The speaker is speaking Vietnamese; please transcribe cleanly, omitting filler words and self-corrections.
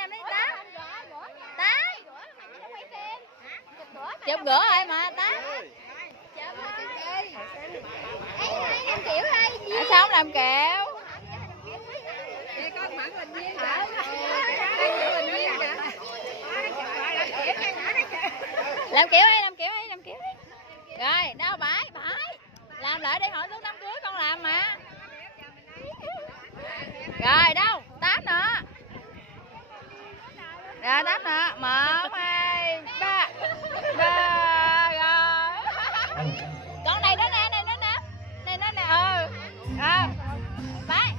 làm đi Tám. Tám. Chụp gửa rồi mà Tám. Làm kiểu đây. Tại sao không làm kẹo? Con mẫn bình viên Làm kiểu đi, làm kiểu đi, làm kiểu đi. Rồi, đâu bãi, bãi. Làm lại đi, hỏi lúc đám cưới con làm mà. Rồi, đâu? Tám nữa. Rồi, Tám nữa. 1, 2, 3. Rồi. Con này nó nè, này nó nè. Này nó nè, bãi.